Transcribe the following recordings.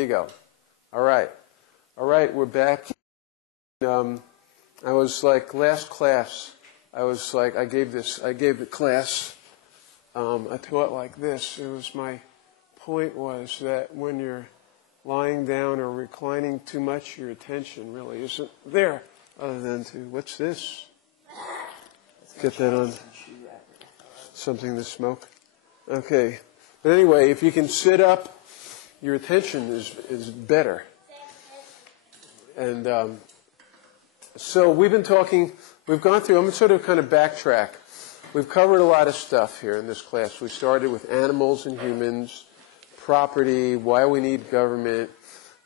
There you go. All right. All right, we're back. I was like, last class, I was like, I gave the class, I taught like this. It was, my point was that when you're lying down or reclining too much, your attention really isn't there other than to, what's this? Get that on something to smoke. Okay. But anyway, if you can sit up, your attention is better. And so we've been talking, we've gone through, I'm going to sort of kind of backtrack. We've covered a lot of stuff here in this class. We started with animals and humans, property, why we need government.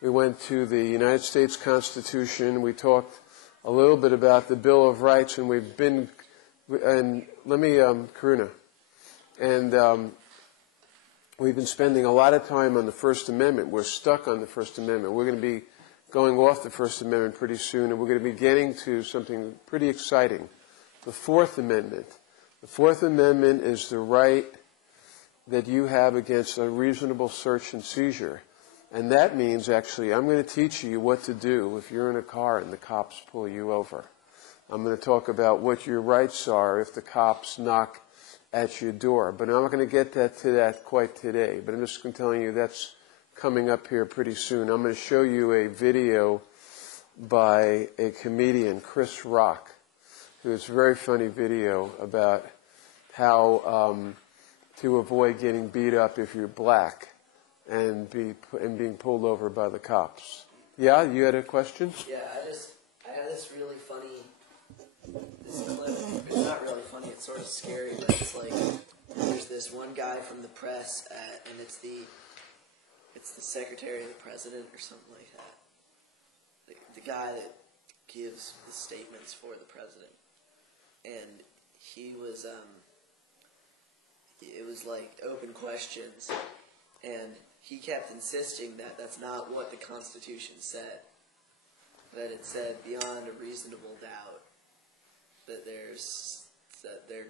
We went to the United States Constitution. We talked a little bit about the Bill of Rights, and we've been, and let me, Karuna, and we've been spending a lot of time on the First Amendment. We're stuck on the First Amendment. We're going to be going off the First Amendment pretty soon, and we're going to be getting to something pretty exciting, the Fourth Amendment. The Fourth Amendment is the right that you have against a reasonable search and seizure. And that means, actually, I'm going to teach you what to do if you're in a car and the cops pull you over. I'm going to talk about what your rights are if the cops knock at your door. But I'm not going to get to that quite today. But I'm just going to tell you that's coming up here pretty soon. I'm going to show you a video by a comedian, Chris Rock, who is a very funny video about how to avoid getting beat up if you're black and being pulled over by the cops. Yeah, you had a question? Yeah, I have this really funny, this clip. It's not really funny, it's sort of scary, but it's like, there's this one guy from the press, and it's the secretary of the president or something like that. The guy that gives the statements for the president. And he was, it was like open questions, and he kept insisting that that's not what the Constitution said. That it said beyond a reasonable doubt that they're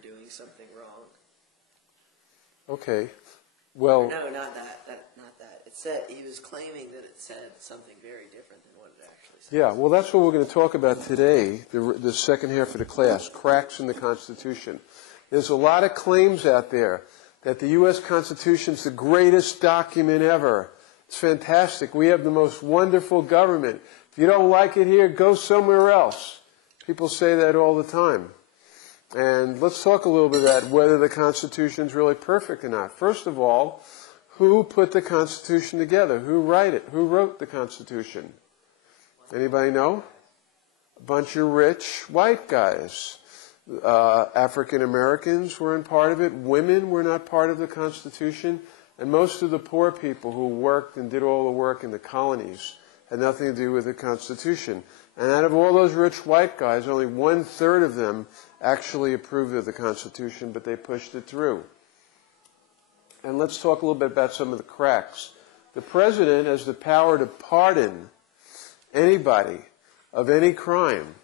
doing something wrong. Okay. Well, no, not that. Not that. It said he was claiming that it said something very different than what it actually said. yeah, well, that's what we're going to talk about today, the second half of the class, cracks in the Constitution. There's a lot of claims out there that the U.S. Constitution is the greatest document ever. It's fantastic. We have the most wonderful government. If you don't like it here, go somewhere else. People say that all the time. And let's talk a little bit about whether the Constitution is really perfect or not. First of all, who put the Constitution together? Who wrote the Constitution? Anybody know? A bunch of rich white guys. African Americans weren't part of it. Women were not part of the Constitution. And most of the poor people who worked and did all the work in the colonies had nothing to do with the Constitution. And out of all those rich white guys, only 1/3 of them actually approved of the Constitution, but they pushed it through. And let's talk a little bit about some of the cracks. The president has the power to pardon anybody of any crime.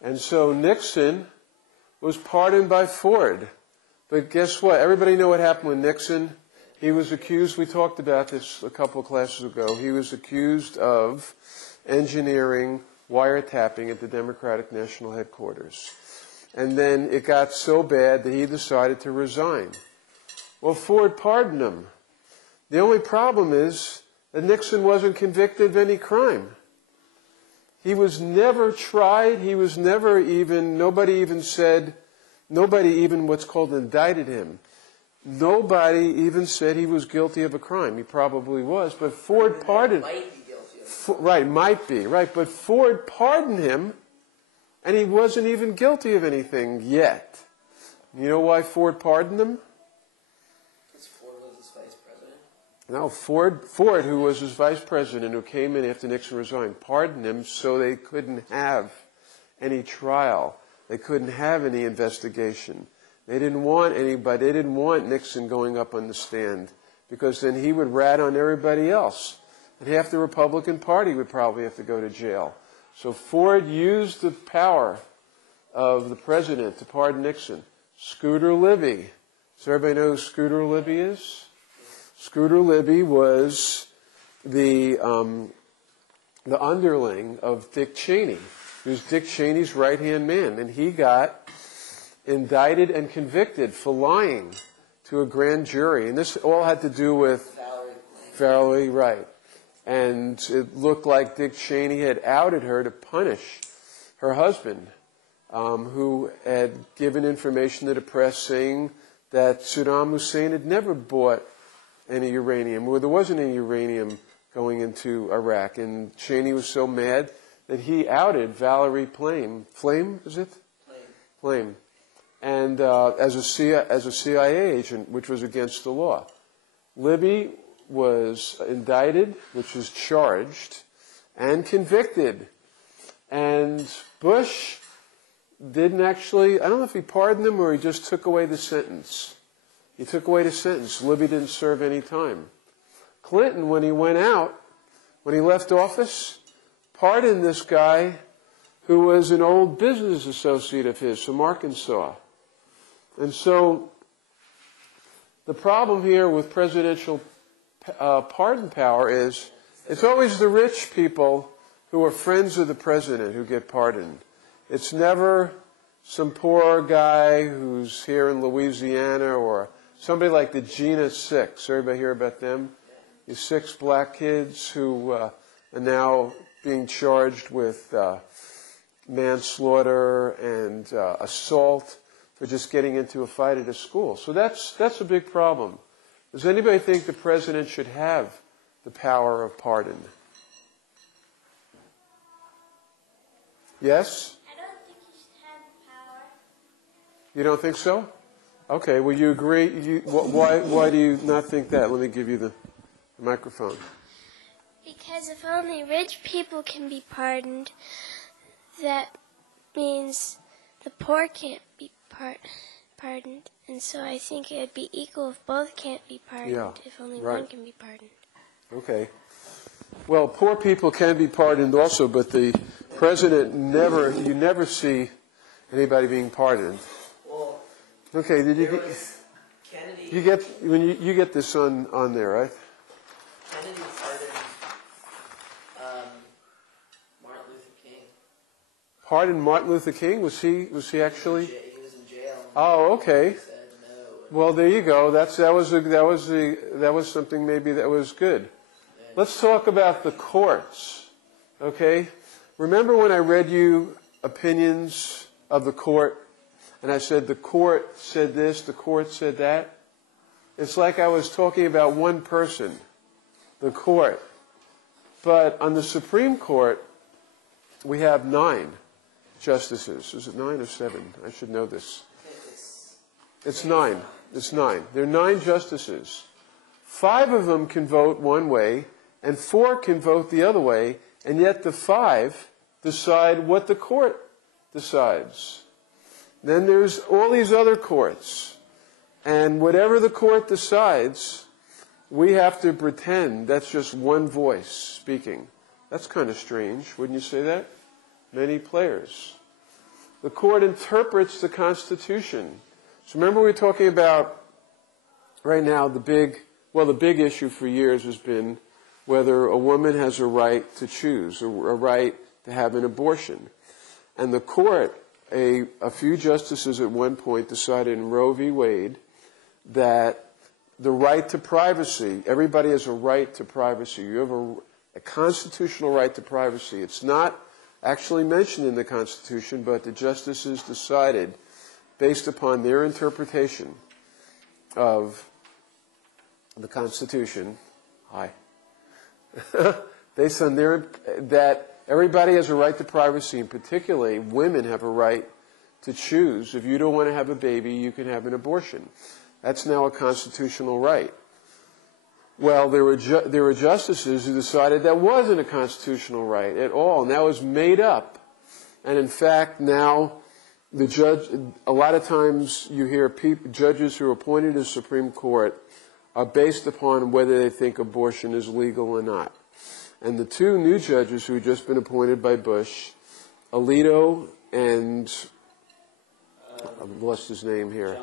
And so Nixon was pardoned by Ford. But guess what? Everybody know what happened with Nixon? He was accused, we talked about this a couple of classes ago, he was accused of engineering wiretapping at the Democratic National Headquarters. And then it got so bad that he decided to resign. Well, Ford pardoned him. The only problem is that Nixon wasn't convicted of any crime. He was never tried. He was never even, nobody even what's called indicted him. Nobody even said he was guilty of a crime. He probably was, but Ford pardoned him. Might be guilty of right, might be, right. But Ford pardoned him, and he wasn't even guilty of anything yet. You know why Ford pardoned him? Because Ford was his vice president? No, Ford, who was his vice president, who came in after Nixon resigned, pardoned him so they couldn't have any trial. They couldn't have any investigation. They didn't want anybody, they didn't want Nixon going up on the stand, because then he would rat on everybody else. And half the Republican Party would probably have to go to jail. So Ford used the power of the president to pardon Nixon. Scooter Libby. Does everybody know who Scooter Libby is? Scooter Libby was the underling of Dick Cheney. He was Dick Cheney's right-hand man, and he got indicted and convicted for lying to a grand jury. And this all had to do with Valerie, right. And it looked like Dick Cheney had outed her to punish her husband, who had given information to the press saying that Saddam Hussein had never bought any uranium, or there wasn't any uranium going into Iraq. And Cheney was so mad that he outed Valerie Plame. Flame, is it? Flame. And as a CIA agent, which was against the law. Libby was indicted, which was charged, and convicted. And Bush didn't actually, I don't know if he pardoned him or he just took away the sentence. He took away the sentence. Libby didn't serve any time. Clinton, when he went out, when he left office, pardoned this guy who was an old business associate of his from Arkansas. And so the problem here with presidential pardon power is it's always the rich people who are friends of the president who get pardoned. It's never some poor guy who's here in Louisiana or somebody like the Gina Six. Everybody hear about them? These 6 black kids who are now being charged with manslaughter and assault for just getting into a fight at a school. So that's a big problem. Does anybody think the president should have the power of pardon? Yes? I don't think he should have the power. You don't think so? Okay, well, you agree. Why do you not think that? Let me give you the microphone. Because if only rich people can be pardoned, that means the poor can't be pardoned. And so I think it would be equal if both can't be pardoned, if only one can be pardoned. Okay. Well, poor people can be pardoned also, but the president you never see anybody being pardoned. Well, okay, did you get Kennedy? you get this on there, right? Kennedy pardoned Martin Luther King. Pardoned Martin Luther King? Was he actually? He was in jail. Oh, okay. He said no. Well, there you go. That was something maybe that was good. Let's talk about the courts. Okay? Remember when I read you opinions of the court and I said the court said this, the court said that? It's like I was talking about one person, the court. But on the Supreme Court, we have 9 justices. Is it 9 or 7? I should know this. It's 9. It's 9. There are 9 justices. 5 of them can vote one way, and 4 can vote the other way, and yet the 5 decide what the court decides. Then there's all these other courts, and whatever the court decides, we have to pretend that's just one voice speaking. That's kind of strange, wouldn't you say that? Many players. The court interprets the Constitution. So remember we were talking about right now the big issue for years has been whether a woman has a right to choose, or a right to have an abortion. And the court, a few justices at one point decided in Roe v. Wade that the right to privacy, everybody has a right to privacy. You have a constitutional right to privacy. It's not actually mentioned in the Constitution, but the justices decided, based upon their interpretation of the Constitution, based on that everybody has a right to privacy, and particularly women have a right to choose. If you don't want to have a baby, you can have an abortion. That's now a constitutional right. Well, there were justices who decided that wasn't a constitutional right at all, and that was made up. And in fact, now a lot of times you hear judges who are appointed to the Supreme Court are based upon whether they think abortion is legal or not. And the 2 new judges who had just been appointed by Bush, Alito and I've lost his name here.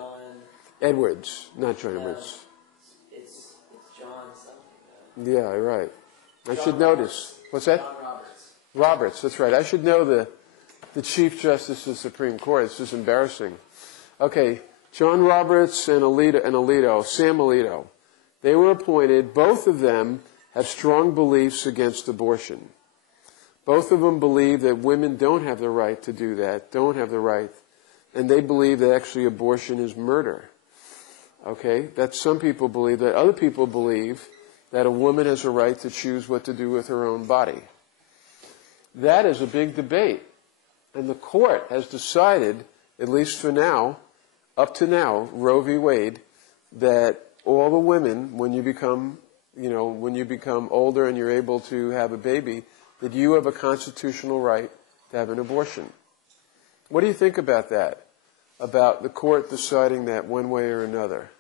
Edwards. Not John Edwards. It's John something. Yeah, right. I should know this. What's that? John Roberts. Roberts, that's right. I should know the Chief Justice of the Supreme Court. This is embarrassing. Okay, John Roberts and Sam Alito, they were appointed. Both of them have strong beliefs against abortion. Both of them believe that women don't have the right to do that, don't have the right, and they believe that actually abortion is murder. Okay, that some people believe that. Other people believe that a woman has a right to choose what to do with her own body. That is a big debate. And the court has decided, at least for now, up to now, Roe v. Wade, that all the women, when you become older and you're able to have a baby, that you have a constitutional right to have an abortion. What do you think about that? About the court deciding that one way or another?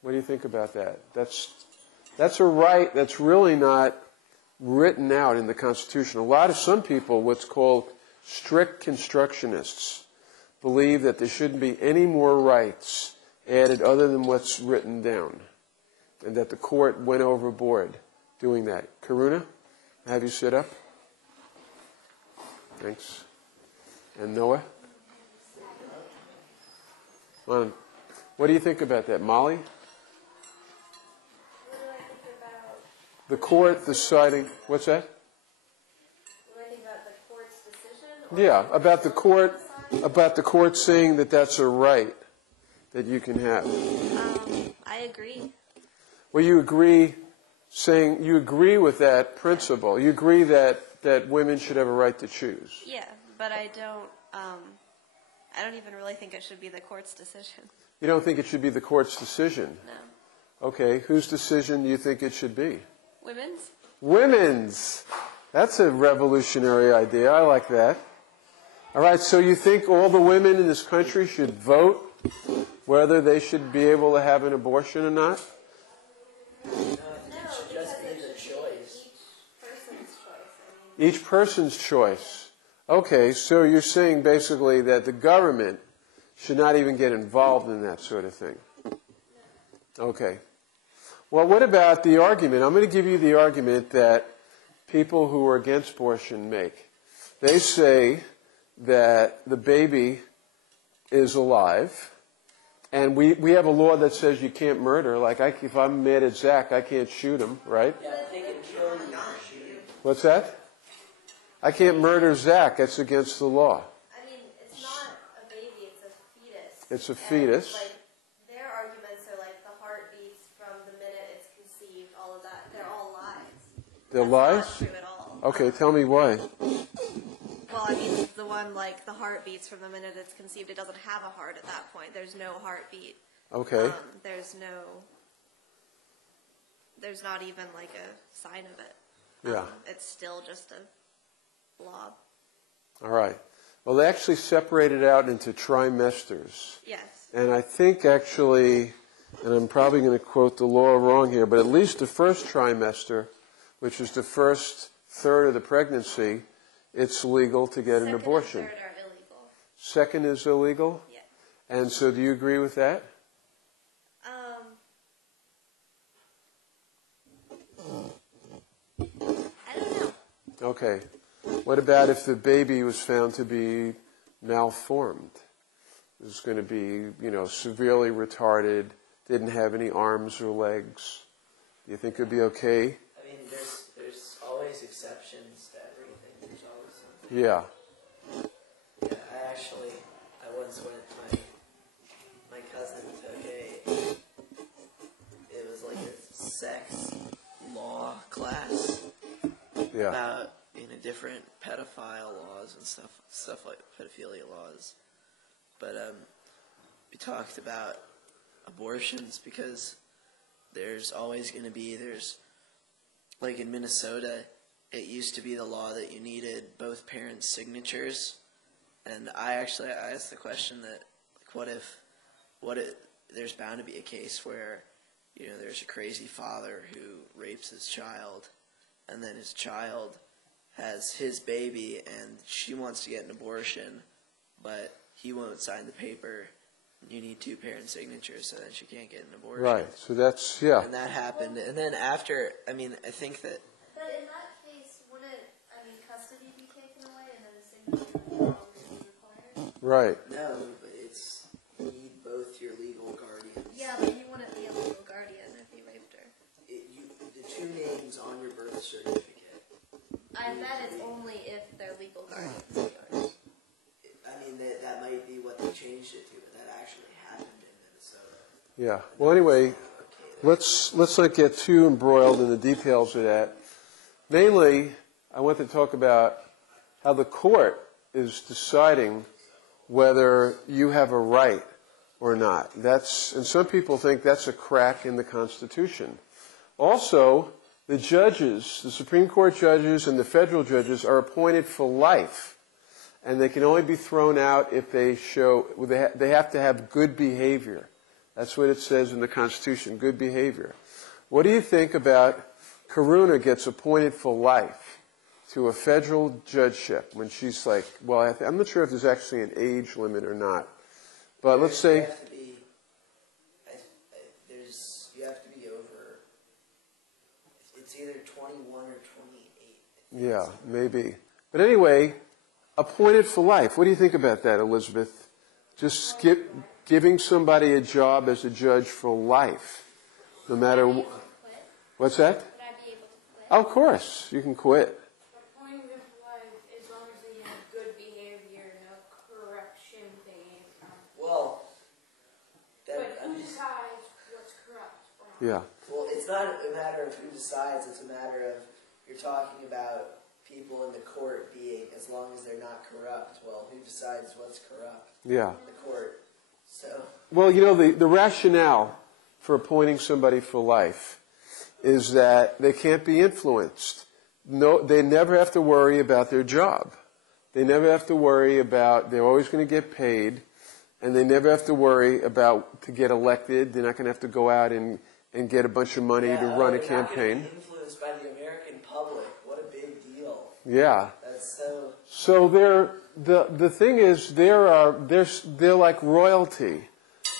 What do you think about that? That's a right that's really not written out in the Constitution. Some people, what's called strict constructionists, believe that there shouldn't be any more rights added other than what's written down, and that the court went overboard doing that. Karuna, have you sit up? Thanks. And Noah? What do you think about that? Molly? What do I think about The court deciding, what's that? what do I think about the court's decision? Yeah, about the court saying that that's a right that you can have. I agree. Well, you agree with that principle. You agree that women should have a right to choose. Yeah, but I don't even really think it should be the court's decision. You don't think it should be the court's decision? No. Okay, whose decision do you think it should be? Women's? Women's! That's a revolutionary idea. I like that. All right, so you think all the women in this country should vote whether they should be able to have an abortion or not? No, I think it should just be the choice. Each person's choice. Okay, so you're saying basically that the government should not even get involved in that sort of thing. Okay. Well, what about the argument? I'm going to give you the argument that people who are against abortion make. They say that the baby is alive, and we have a law that says you can't murder. Like, if I'm mad at Zach, I can't shoot him, right? Yeah, they can kill you, not shoot you. What's that? I can't murder Zach. That's against the law. I mean, it's not a baby, it's a fetus. It's a fetus. And, like, their arguments are like the heart beats from the minute it's conceived, all of that. They're all lies. They're That's lies? not true at all. Okay, tell me why. Well, I mean, the one, like, the heart beats from the minute it's conceived. It doesn't have a heart at that point. There's no heartbeat. Okay. There's not even, like, a sign of it. Yeah. It's still just a blob. All right. Well, they actually separated out into trimesters. Yes. And I think actually, and I'm probably going to quote the law wrong here, but at least the first trimester, which is the first third of the pregnancy, it's legal to get an abortion. Second and third are illegal. Second is illegal? Yeah. And so do you agree with that? I don't know. Okay. What about if the baby was found to be malformed? It was going to be, severely retarded, didn't have any arms or legs. Do you think it would be okay? I mean, there's always exceptions to everything. There's always something. Yeah. Yeah, I once went, my cousin took it was like a sex law class Yeah. about, different pedophile laws and stuff like pedophilia laws. But we talked about abortions because there's always going to be, like in Minnesota, it used to be the law that you needed both parents' signatures. And I asked the question that, like, what if there's bound to be a case where, there's a crazy father who rapes his child, and then his child has his baby and she wants to get an abortion, but he won't sign the paper you need 2 parent signatures so that she can't get an abortion. Right. So that's, yeah. And that happened. And then after, I mean, I think that. But in that case, wouldn't, custody be taken away and then the signature would always be required? Right. No, but you need both your legal guardians. Yeah, but you wouldn't be a legal guardian if you raped her. The 2 names on your birth certificate. I bet it's only if they're legal guardians of yours. I mean, that might be what they changed it to, but that actually happened in Minnesota. Yeah. Well, anyway, let's not get too embroiled in the details of that. Mainly, I want to talk about how the court is deciding whether you have a right or not. And some people think that's a crack in the Constitution. Also, the judges, the Supreme Court judges and the federal judges are appointed for life. And they can only be thrown out if they have to have good behavior. That's what it says in the Constitution, good behavior. What do you think about Karuna gets appointed for life to a federal judgeship when she's like, well, I'm not sure if there's actually an age limit or not. But let's say... You have to be over, it's either 21 or 28. Yeah, maybe. But anyway, appointed for life. What do you think about that, Elizabeth? Just giving somebody a job as a judge for life, no matter what's that? Would I be able to quit? Oh, of course, you can quit. Appointing them for life as long as they have good behavior, no corruption thing. Well, But who decides what's corrupt? Yeah. Well, it's not a matter of who decides. It's a matter of, you're talking about people in the court being, as long as they're not corrupt. Well, who decides what's corrupt? Yeah. The court. So. Well, the rationale for appointing somebody for life is that they can't be influenced. No, they never have to worry about their job. They never have to worry about, they're always going to get paid, and they never have to worry about to get elected. They're not going to have to go out and get a bunch of money to run a campaign. They're not going to be influenced by the American public. What a big deal. Yeah. That's so. So the thing is, they're like royalty.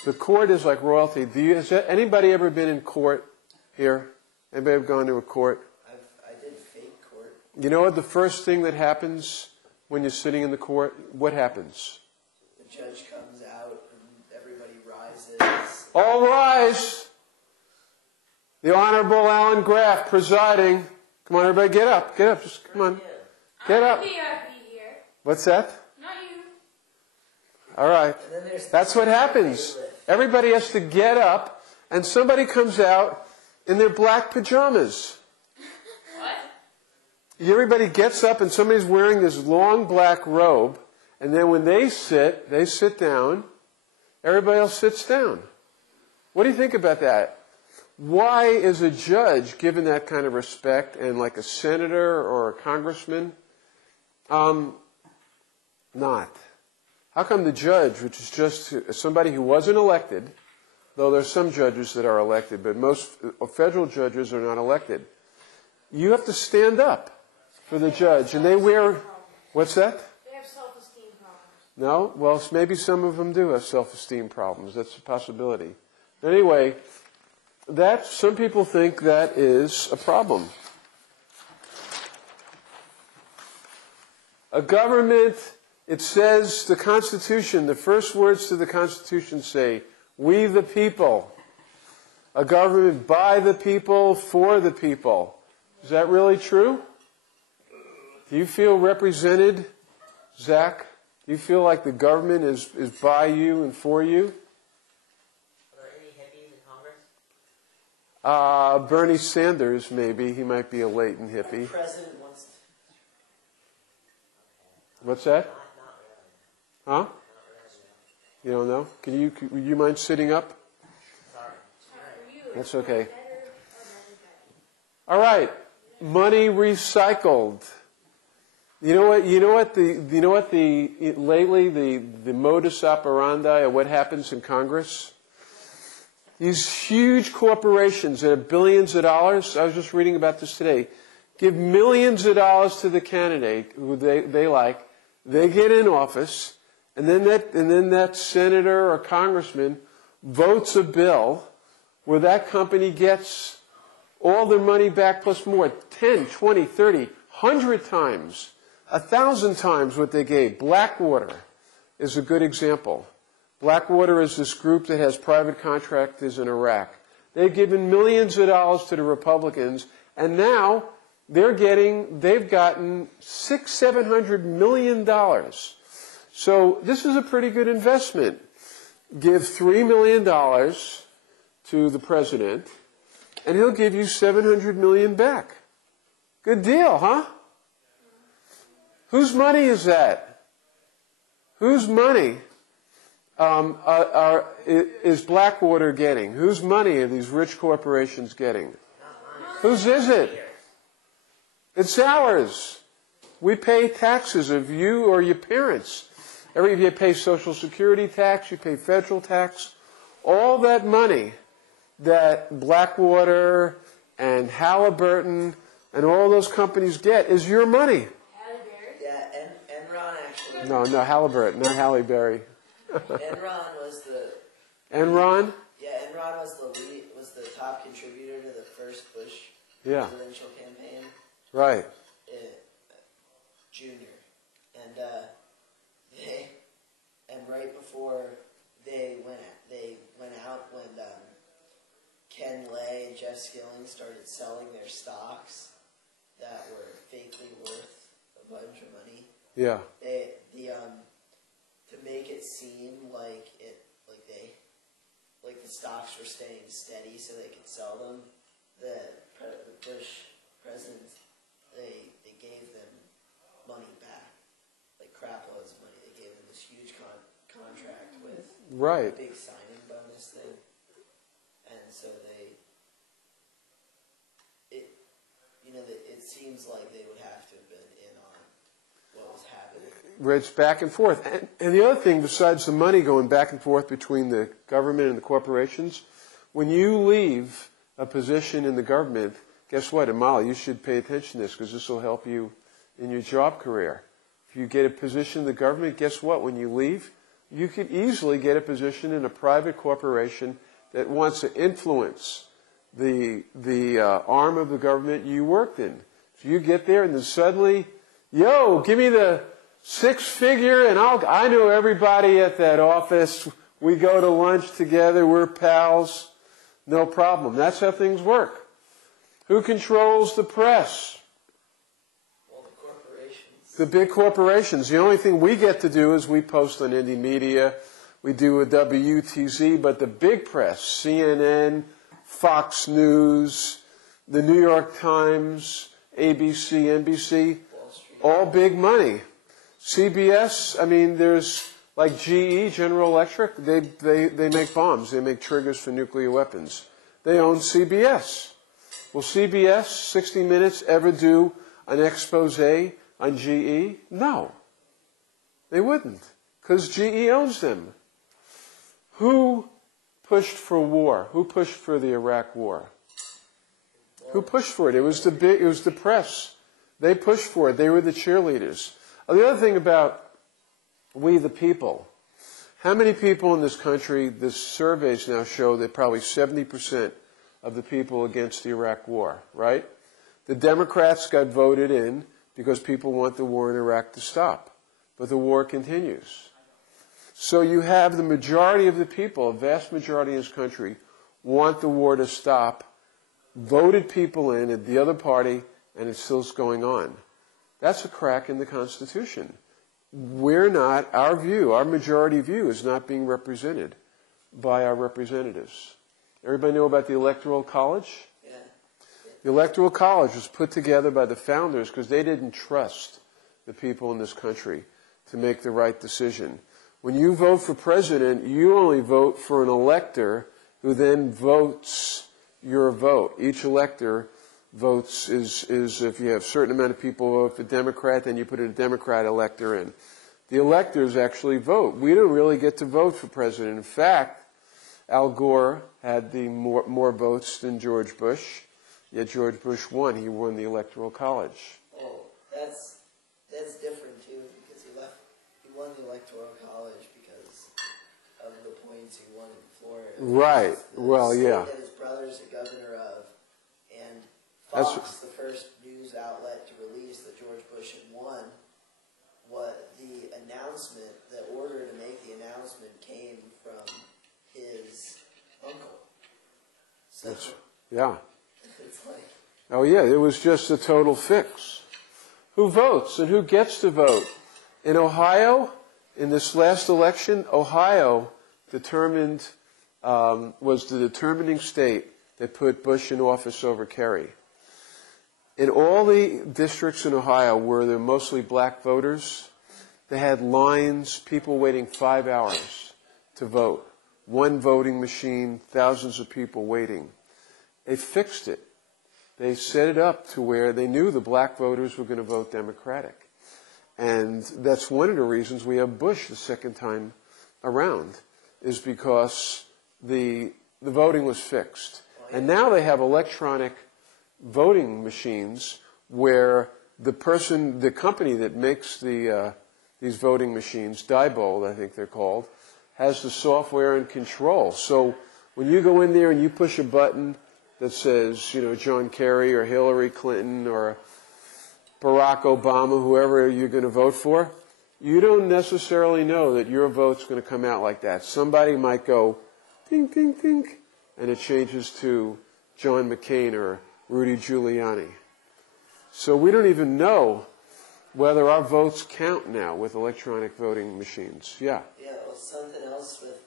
The court is like royalty. Has anybody ever been in court here? Anybody ever gone to a court? I did fake court. You know what the first thing that happens when you're sitting in the court? What happens? The judge comes out and everybody rises. All rise. The Honorable Alan Graf presiding. Come on, everybody, get up. Get up. Just come on. Get up. I'd be here. What's that? Not you. All right. And then That's what happens. Everybody has to get up, and somebody comes out in their black pajamas. What? Everybody gets up, and somebody's wearing this long black robe, and then when they sit down. Everybody else sits down. What do you think about that? Why is a judge given that kind of respect, and like a senator or a congressman, not? How come the judge, which is just somebody who wasn't elected, though there's some judges that are elected, but most federal judges are not elected, you have to stand up for the judge, and they wear, what's that? They have self-esteem problems. No? Well, maybe some of them do have self-esteem problems. That's a possibility. Anyway, some people think that is a problem. A government, it says, the Constitution, the first words to the Constitution say, we the people. A government by the people, for the people. Is that really true? Do you feel represented, Zach? Do you feel like the government is by you and for you? Are there any hippies in Congress? Bernie Sanders, maybe. He might be a latent hippie. The president wants to. What's that? Not really. Huh? You don't know? Would you mind sitting up? Sorry. That's okay. All right. Money recycled. Lately the modus operandi of what happens in Congress? These huge corporations that have billions of dollars, I was just reading about this today, give millions of dollars to the candidate who they like. They get in office, and then that senator or congressman votes a bill where that company gets all their money back plus more, 10, 20, 30, 100 times, 1,000 times what they gave. Blackwater is a good example. Blackwater is this group that has private contractors in Iraq. They've given millions of dollars to the Republicans, and now they've gotten $600-700 million. So this is a pretty good investment. Give $3 million to the president, and he'll give you $700 million back. Good deal, huh? Whose money is that? Whose money is Blackwater getting? Whose money are these rich corporations getting? Whose is it? It's ours. We pay taxes of you or your parents. You pay Social Security tax, you pay federal tax. All that money that Blackwater and Halliburton and all those companies get is your money. Yeah, Enron actually. No, Halliburton, not Halle Berry. Enron was the. Enron? Yeah, Enron was the top contributor to the first Bush presidential campaign. Right. Junior, and right before they went out when Ken Lay and Jeff Skilling started selling their stocks that were fakely worth a bunch of money. Yeah. To make it seem like the stocks were staying steady so they could sell them, the Bush presidents they gave them money back, like crap loads of money. They gave them this huge contract with a big signing bonus thing, and so it seems like they would have to have been in on what was happening. It's back and forth. And the other thing, besides the money going back and forth between the government and the corporations, when you leave a position in the government, guess what? And Molly, you should pay attention to this because this will help you in your job career. If you get a position in the government, guess what? When you leave, you could easily get a position in a private corporation that wants to influence the arm of the government you worked in. So you get there and then suddenly, give me the 6-figure and I know everybody at that office. We go to lunch together. We're pals. No problem. That's how things work. Who controls the press? Well, the corporations. The big corporations. The only thing we get to do is we post on Indie Media. We do a WTZ, but the big press, CNN, Fox News, the New York Times, ABC, NBC, all big money. CBS, there's like GE, General Electric, they make bombs. They make triggers for nuclear weapons. They own CBS. Will CBS, 60 Minutes, ever do an expose on GE? No. They wouldn't, because GE owns them. Who pushed for war? Who pushed for the Iraq War? Who pushed for it? It was the press. They pushed for it. They were the cheerleaders. The other thing about we the people, how many people in this country, the surveys now show that probably 70% of the people against the Iraq War, right? The Democrats got voted in because people want the war in Iraq to stop. But the war continues. So you have the majority of the people, a vast majority in this country, want the war to stop, voted people in at the other party, and it's still going on. That's a crack in the Constitution. Our majority view is not being represented by our representatives. Everybody know about the Electoral College? Yeah. The Electoral College was put together by the founders because they didn't trust the people in this country to make the right decision. When you vote for president, you only vote for an elector who then votes your vote. Each elector votes is if you have a certain amount of people vote for Democrat, then you put a Democrat elector in. The electors actually vote. We don't really get to vote for president. In fact, Al Gore had the more votes than George Bush, yet George Bush won. He won the Electoral College. Oh, that's different too because he won the electoral college because of the points he won in Florida. Right. Well, yeah. That his brother's a governor of, and That's- Fox, the first news outlet to release that George Bush had won, what the announcement, the order to make the announcement came from his uncle. So Yeah. it's like, Oh, yeah, it was just a total fix. Who votes and who gets to vote? In Ohio, in this last election, Ohio determined, was the determining state that put Bush in office over Kerry. In all the districts in Ohio where there were mostly black voters, they had lines, people waiting 5 hours to vote. One voting machine, thousands of people waiting. They fixed it. They set it up to where they knew the black voters were going to vote Democratic. And that's one of the reasons we have Bush the second time around, is because the voting was fixed. And now they have electronic voting machines where the company that makes these voting machines, Diebold, I think they're called, has the software and control. So when you go in there and you push a button that says, you know, John Kerry or Hillary Clinton or Barack Obama, whoever you're going to vote for, you don't necessarily know that your vote's going to come out like that. Somebody might go, ding, ding, ding, and it changes to John McCain or Rudy Giuliani. So we don't even know whether our votes count now with electronic voting machines. Yeah. yeah, well, something else with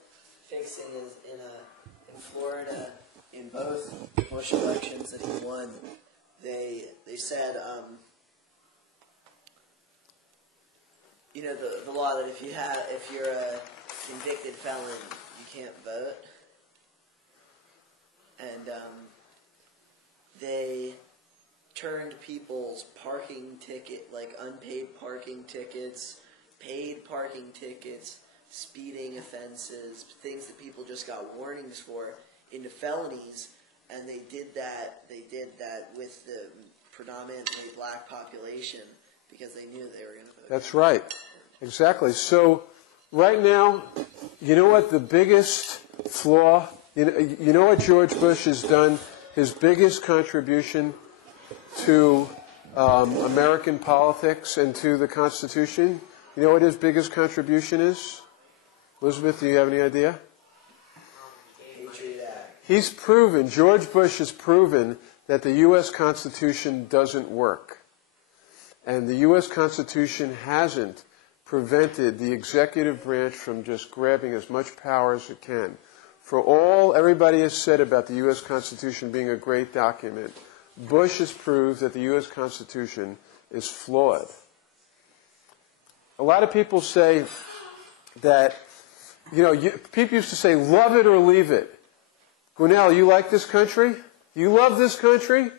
fixing is in Florida, in both Bush elections that he won, they said, you know, the law that if you're a convicted felon, you can't vote. And they turned people's parking ticket, like unpaid parking tickets, paid parking tickets, speeding offenses, things that people just got warnings for, into felonies, and they did that with the predominantly black population because they knew they were going to vote. That's right. Exactly. So right now, you know what the biggest flaw, you know what George Bush has done, his biggest contribution to American politics and to the Constitution? You know what his biggest contribution is? Elizabeth, do you have any idea? Patriot Act. He's proven, George Bush has proven that the U.S. Constitution doesn't work. And the U.S. Constitution hasn't prevented the executive branch from just grabbing as much power as it can. For all everybody has said about the U.S. Constitution being a great document, Bush has proved that the U.S. Constitution is flawed. A lot of people say that, people used to say, love it or leave it. Gwinnell, you like this country? You love this country?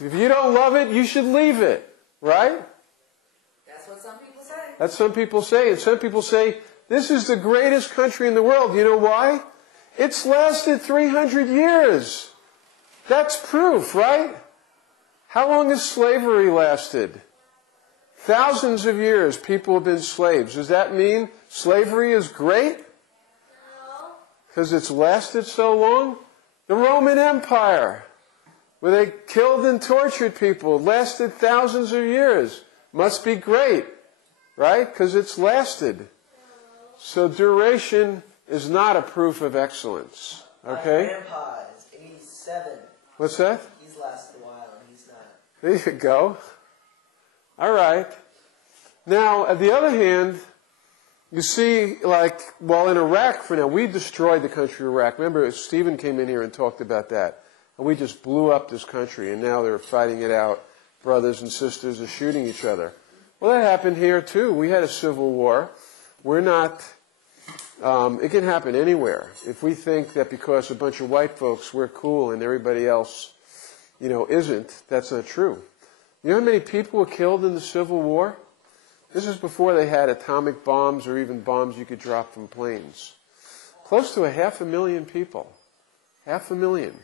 If you don't love it, you should leave it, right? That's what some people say. That's some people say. And some people say, this is the greatest country in the world. You know why? It's lasted 300 years. That's proof, right? How long has slavery lasted? Thousands of years people have been slaves. Does that mean slavery is great? No. Because it's lasted so long? The Roman Empire, where they killed and tortured people, lasted thousands of years. Must be great, right? Because it's lasted. So duration is not a proof of excellence. Okay? My grandpa is 87. What's that? He's lasted a while and he's not. There you go. All right. Now, on the other hand, you see, in Iraq, for now, we destroyed the country of Iraq. Remember, Stephen came in here and talked about that. And we just blew up this country, and now they're fighting it out. Brothers and sisters are shooting each other. Well, that happened here, too. We had a civil war. We're not... it can happen anywhere. If we think that because a bunch of white folks, we're cool and everybody else, isn't, that's not true. You know how many people were killed in the Civil War? This is before they had atomic bombs or even bombs you could drop from planes. Close to 500,000 people. 500,000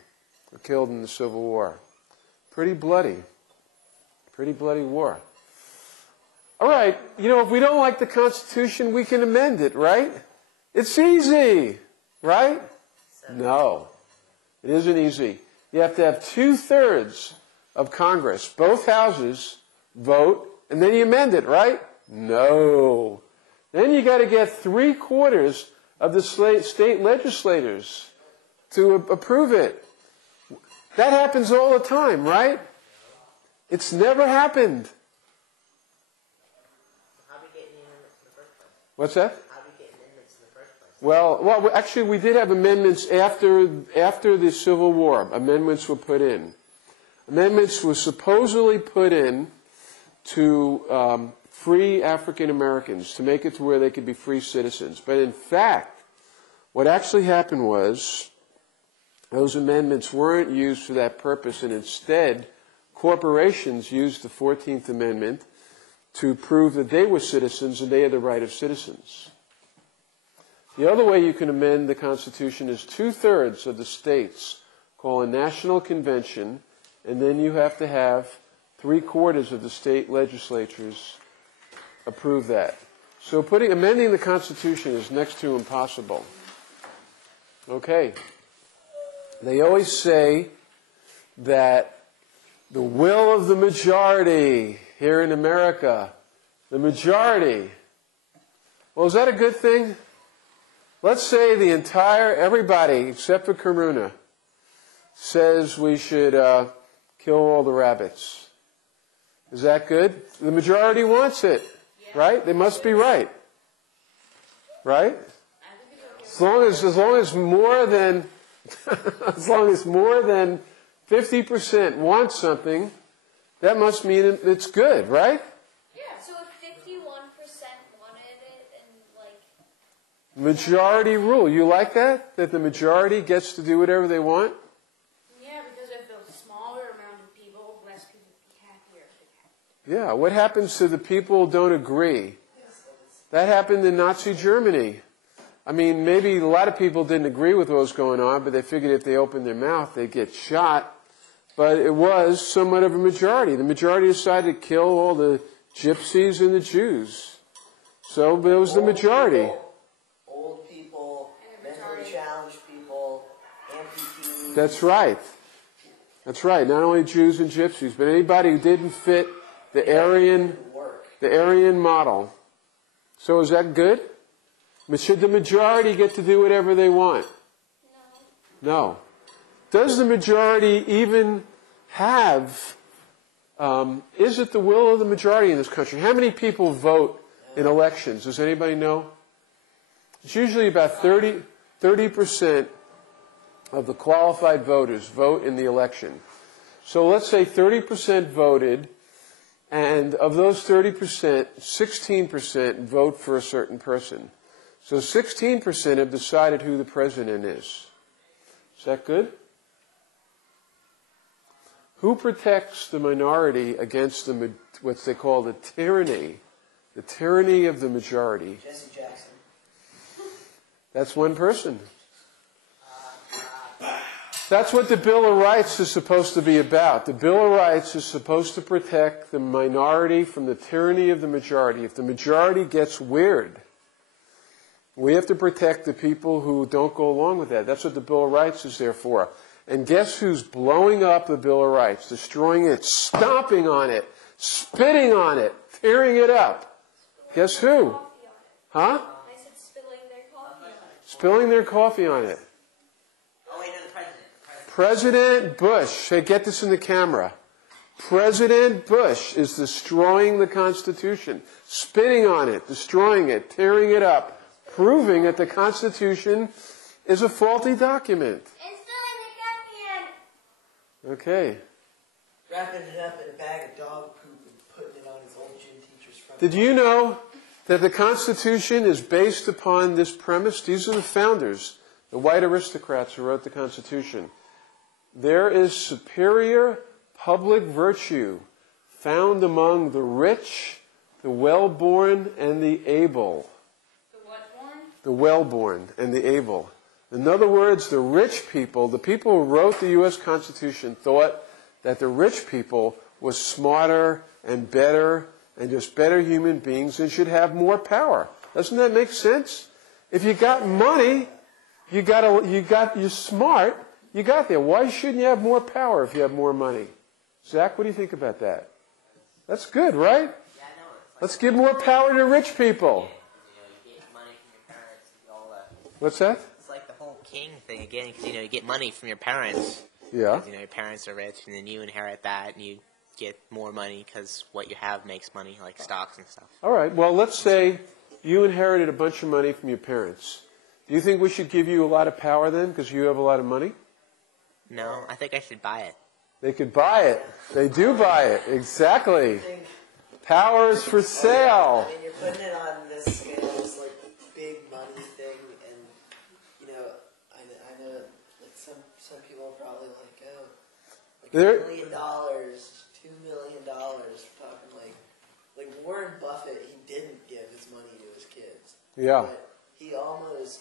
were killed in the Civil War. Pretty bloody. Pretty bloody war. All right, you know, if we don't like the Constitution, we can amend it, right? It's easy, right? No, it isn't easy. You have to have 2/3 of Congress, both houses, vote, and then you amend it, right? No. Then you got to get 3/4 of the state legislators to approve it. That happens all the time, right? It's never happened. How do we get any amendments in the first place? What's that? How do we get amendments in the first place? Well, actually, we did have amendments after the Civil War. Amendments were put in. Amendments were supposedly put in to free African Americans, to make it to where they could be free citizens. But in fact, what actually happened was those amendments weren't used for that purpose, and instead, corporations used the 14th Amendment to prove that they were citizens and they had the right of citizens. The other way you can amend the Constitution is 2/3 of the states call a national convention, and then you have to have 3/4 of the state legislatures approve that. So amending the Constitution is next to impossible. Okay. They always say that the will of the majority here in America, the majority. Well, is that a good thing? Let's say everybody except for Karuna says we should kill all the rabbits. Is that good? The majority wants it, right? They must be right. Right? As long as more than as long as more than 50% want something, that must mean it's good, right? Yeah, so if 51% wanted it and like... Majority rule. You like that? That the majority gets to do whatever they want? Yeah, because if a smaller amount of people, less people would be happier. Yeah. What happens to the people who don't agree? That happened in Nazi Germany. I mean, maybe a lot of people didn't agree with what was going on, but they figured if they opened their mouth, they'd get shot. But it was somewhat of a majority. The majority decided to kill all the gypsies and the Jews. So, but it was the majority. Old people, mentally challenged people, amputees. That's right. That's right. Not only Jews and gypsies, but anybody who didn't fit the Aryan model. So is that good? But should the majority get to do whatever they want? No. Does the majority even have, is it the will of the majority in this country? How many people vote in elections? Does anybody know? It's usually about 30% of the qualified voters vote in the election. So let's say 30% voted, and of those 30%, 16% vote for a certain person. So 16% have decided who the president is. Is that good? Who protects the minority against what they call the tyranny of the majority? Jesse Jackson. That's one person. That's what the Bill of Rights is supposed to be about. The Bill of Rights is supposed to protect the minority from the tyranny of the majority. If the majority gets weird, we have to protect the people who don't go along with that. That's what the Bill of Rights is there for. And guess who's blowing up the Bill of Rights, destroying it, stomping on it, spitting on it, tearing it up? Guess who? Huh? I said spilling their coffee on it. Spilling their coffee on it. Oh, wait, no, the president. President Bush. Hey, get this in the camera. President Bush is destroying the Constitution, spitting on it, destroying it, tearing it up, proving that the Constitution is a faulty document. Okay. Wrapping it up in a bag of dog poop and putting it on his old gym teacher's front. Did you know that the Constitution is based upon this premise? These are the founders, the white aristocrats who wrote the Constitution. There is superior public virtue found among the rich, the well-born, and the able. The well-born and the able. In other words, the rich people, the people who wrote the U.S. Constitution, thought that the rich people was smarter and better and just better human beings and should have more power. Doesn't that make sense? If you got money, you're smart, you got there. Why shouldn't you have more power if you have more money? Zach, what do you think about that? That's good, right? Yeah, I know. Let's give more power to rich people. You get money from your parents and all that. What's that? It's like the whole king thing again, because you get money from your parents. Yeah. 'Cause, your parents are rich, and then you inherit that, and you get more money because what you have makes money, like stocks and stuff. All right. Well, let's say you inherited a bunch of money from your parents. Do you think we should give you a lot of power then because you have a lot of money? No, I think I should buy it. They could buy it. They do buy it. Exactly. I think, Power is for sale. I mean, you're putting it on this scale, this like big money thing, and I know like some people are probably like, oh, like There- $1 million, $2 million, talking like Warren Buffett. He didn't give his money to his kids. Yeah. But he almost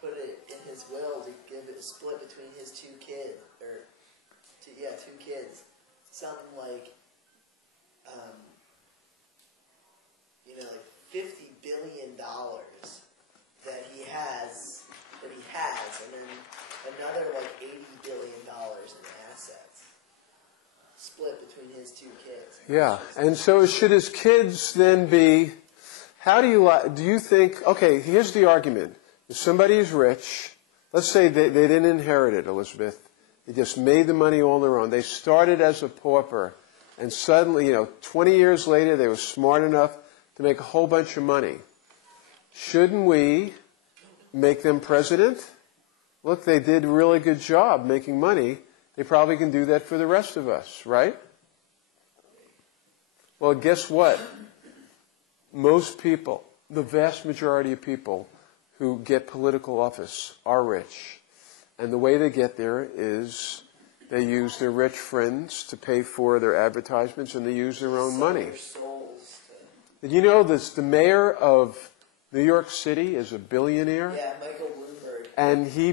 put it in his will to give it a split between his two kids, two kids. Something like, like $50 billion that he has, and then another like $80 billion in assets, split between his two kids. Yeah. And so should his kids then be, do you think, okay, here's the argument. If somebody is rich, let's say they didn't inherit it, Elizabeth. They just made the money all on their own. They started as a pauper, and suddenly, 20 years later, they were smart enough to make a whole bunch of money. Shouldn't we make them president? Look, they did a really good job making money. They probably can do that for the rest of us, right? Well, guess what? Most people, the vast majority of people who get political office are rich. And the way they get there is they use their rich friends to pay for their advertisements, and they use their own money. Their souls to, Did you know this? The mayor of New York City is a billionaire, yeah, Michael Bloomberg. and he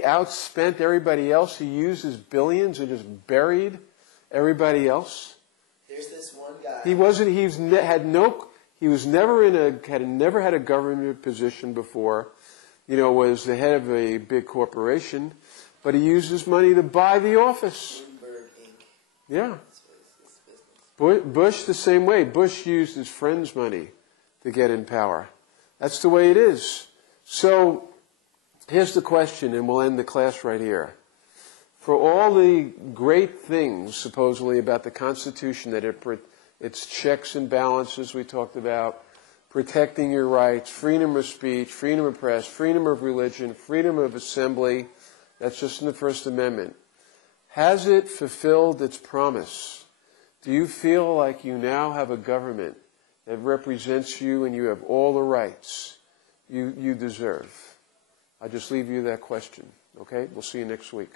outspent everybody else. He used his billions and just buried everybody else. There's this one guy. He was never had a government position before. Was the head of a big corporation, but he used his money to buy the office. Bloomberg Inc. Yeah. That's his business. Bush the same way. Bush used his friends' money to get in power. That's the way it is. So here's the question, and we'll end the class right here. For all the great things, supposedly, about the Constitution, that its checks and balances we talked about, protecting your rights, freedom of speech, freedom of press, freedom of religion, freedom of assembly, that's just in the First Amendment. Has it fulfilled its promise? Do you feel like you now have a government that represents you and you have all the rights you deserve? I'll just leave you that question, okay? We'll see you next week.